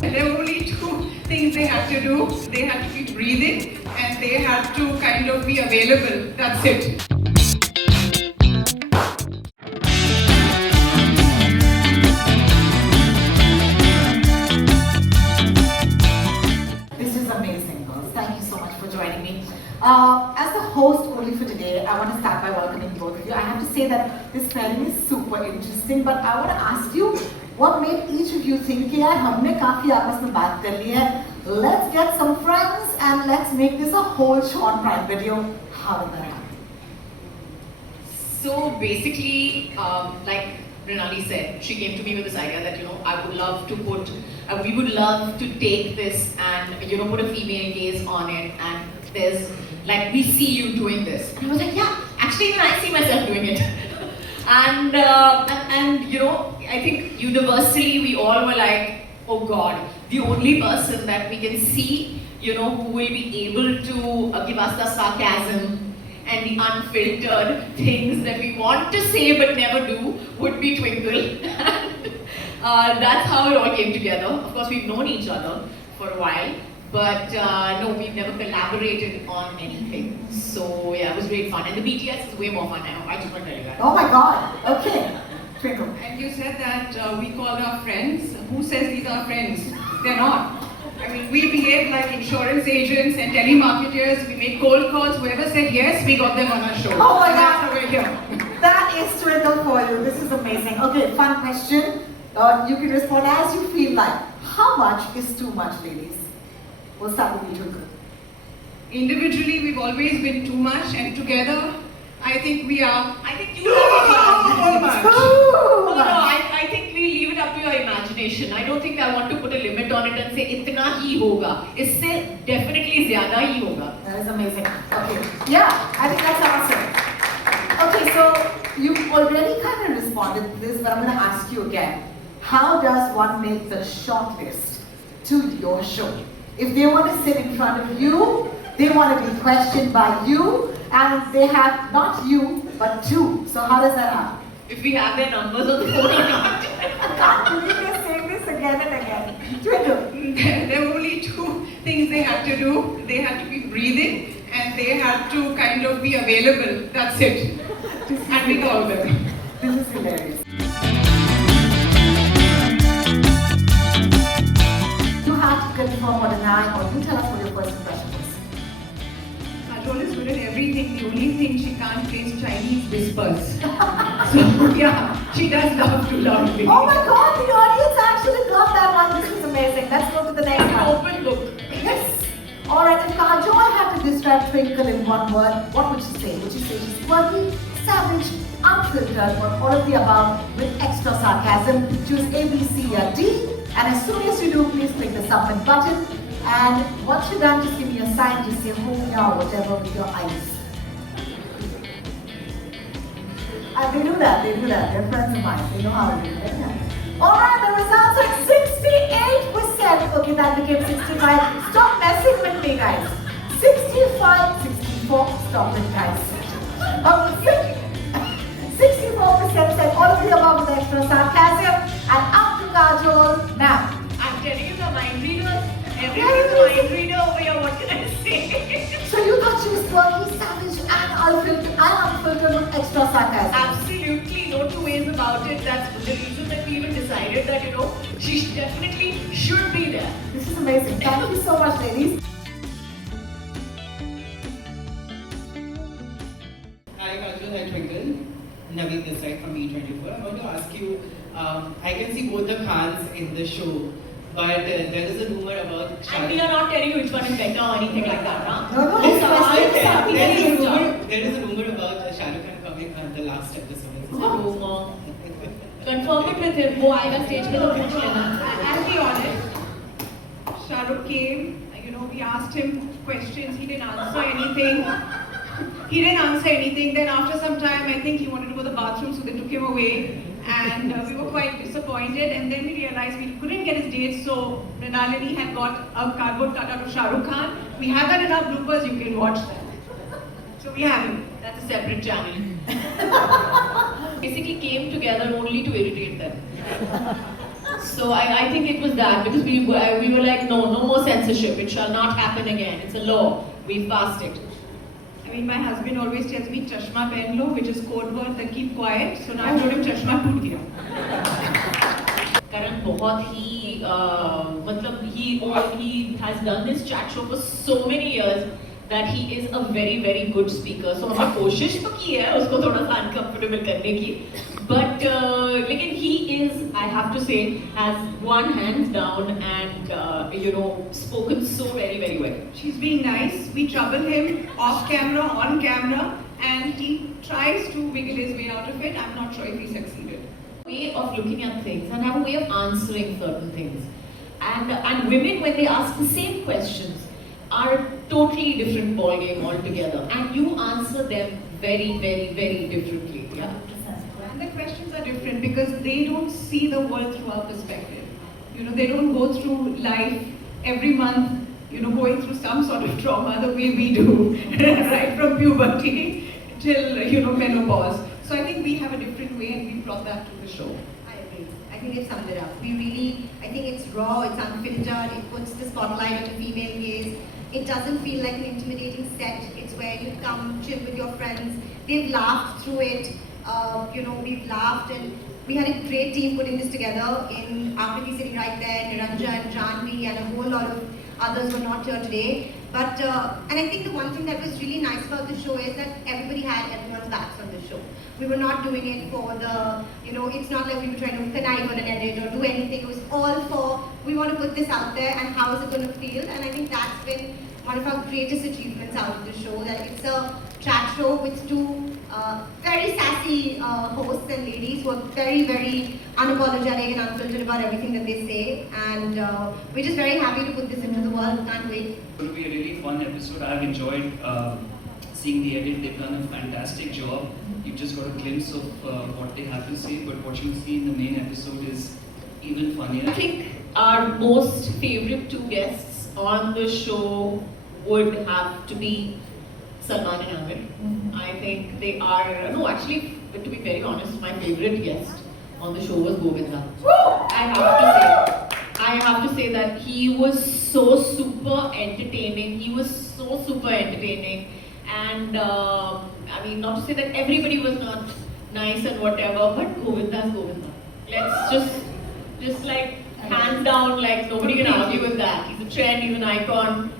There were only two things they had to do. They had to be breathing and they had to kind of be available. That's it. This is amazing, girls. Thank you so much for joining me. As the host only for today, I want to start by welcoming both of you. I have to say that this pairing is super interesting, but I want to ask you, what made each of you think, यार हमने काफी आपस में बात कर ली है. Let's get some friends and let's make this a whole Sean Prime video. How did that happen? So basically, like Renali said, she came to me with this idea that, I would love to put, we would love to take this and, put a female gaze on it, and there's, like, we see you doing this. And I was like, yeah, actually, even I see myself doing it. and I think universally we all were like, oh God, the only person that we can see, who will be able to give us the sarcasm and the unfiltered things that we want to say but never do would be Twinkle. That's how it all came together. Of course, we've known each other for a while, but no, we've never collaborated on anything. So yeah, it was great fun. And the BTS is way more fun now. I just want to tell you that. Oh my God. Okay. Twinkle. And you said that we called our friends. Who says these are friends? They're not. I mean, we behave like insurance agents and telemarketers. We make cold calls. Whoever said yes, we got them on our show. Oh my God. That's how we're here. That is Twinkle for you. This is amazing. Okay, fun question. You can respond as you feel like. How much is too much, ladies? We'll start with you, Twinkle. Individually, we've always been too much, and together, I think we are. I think you have much. Too No, much. I think we leave it up to your imagination. I don't think I want to put a limit on it and say इतना ही होगा. इससे definitely ज़्यादा ही होगा. That is amazing. Okay. Yeah, I think that's awesome. Okay, so you've already kind of responded to this, but I'm going to ask you again. How does one make the shortlist to your show? If they want to sit in front of you, they want to be questioned by you, and they have not you, but two. So how does that happen? If we have their numbers on the phone or not. I can't believe they're saying this again and again. Twinkle. There were only two things they had to do. They had to be breathing and they had to kind of be available. That's it. And we called them. This is hilarious. You have to confirm or deny, or you tell us what your first impression is. Kajol is good at everything. The only thing she can't play is Chinese whispers. So yeah, she does love to love me. Oh my God, the audience actually got that one. This is amazing. Let's go to the next one. Open book. Yes. All right, if Kajol had to describe Twinkle in one word, what would you say? Would you say she's quirky, savage, unfiltered, or all of the above with extra sarcasm? Choose A, B, C, or D. And as soon as you do, please click the submit button. And once you're done, just give me a sign. Just say who, yeah, whatever with your eyes. They do that. They're friends of mine. They know how to do it. Yeah. Alright, the results are 68%. Okay, that became 65. Stop messing with me, guys. 65, 64. Stop it, guys. 64% said all of the above with extra sarcasm. And up to Kajol now. I'm telling you, the mind readers. Everybody's a mind reader over here. What can I say? So you thought she was quirky, savage, and unfiltered with extra sarcasm? Absolutely, no two ways about it. That's the reason that we even decided that, she definitely should be there. This is amazing. Thank you so much, ladies. Hi, Kajol. Hi, Twinkle. Naveen this side from E24. I want to ask you, I can see both the Khans in the show, but there is a rumor about Shah And we are not telling you which one is better or anything like that, huh? No, Yes, it's there is a rumor about Shah Rukh Khan coming on the last episode. It's a rumor. Confirm it with him. वो आएगा stage पे तो पूछ लेना. I'll be honest. Shah Rukh came, we asked him questions, he didn't answer anything. Then after some time, I think he wanted to go to the bathroom, so they took him away. And we were quite disappointed. And then we realized we couldn't get his dates, so Mrinalini had got a cardboard cutout of Shah Rukh Khan. We have that in our bloopers, you can watch that. So we have him. That's a separate channel. basically came together only to irritate them. So I think it was that, because we were like, no more censorship, it shall not happen again, it's a law, we've passed it. I mean, my husband always tells me chashma pen lo, which is code word that keep quiet. So now I told him chashma toot gaya. Karan बहुत ही मतलब he has done this chat show for so many years that he is a very good speaker. So हमने कोशिश तो की है उसको थोड़ा सा uncomfortable करने की, but लेकिन he is, I have to say, has won hands down and spoken so very well. She's being nice. We trouble him off camera, on camera, and he tries to wiggle his way out of it. I'm not sure if he succeeded. Way of looking at things and have a way of answering certain things, and women, when they ask the same questions, are a totally different ball game altogether, and you answer them very differently. Yeah. And the questions are different because they don't see the world through our perspective. They don't go through life every month, going through some sort of trauma the way we do, right from puberty till, menopause. So I think we have a different way and we brought that to the show. I agree. I think it summed it up. I think it's raw, it's unfiltered, it puts the spotlight on the female gaze. It doesn't feel like an intimidating set. It's where you come, chill with your friends. They've laughed through it. We've laughed, and we had a great team putting this together. In Akriti sitting right there, Niranjan, Janvi, and a whole lot of others were not here today. But and I think the one thing that was really nice about the show is that everybody had everyone's backs on the show. We were not doing it for the, it's not like we were trying to connive on an edit or do anything. It was all for, we want to put this out there and how is it going to feel? And I think that's been one of our greatest achievements out of the show, that it's a chat show with two very sassy hosts and ladies who are very unapologetic and unfiltered about everything that they say. And we're just very happy to put this into the world. We can't wait. It's going to be a really fun episode. I've enjoyed seeing the edit. They've done a fantastic job. You've just got a glimpse of what they have to say, but what you see in the main episode is even funnier. I think our most favorite two guests on the show would have to be Salman and Amir. I think they are, no, actually, to be very honest, my favorite guest on the show was Govinda. I have to say that he was so super entertaining. And I mean, not to say that everybody was not nice and whatever, but Govinda's Govinda. Let's just like hands down, like nobody can argue with that. He's a trend, he's an icon.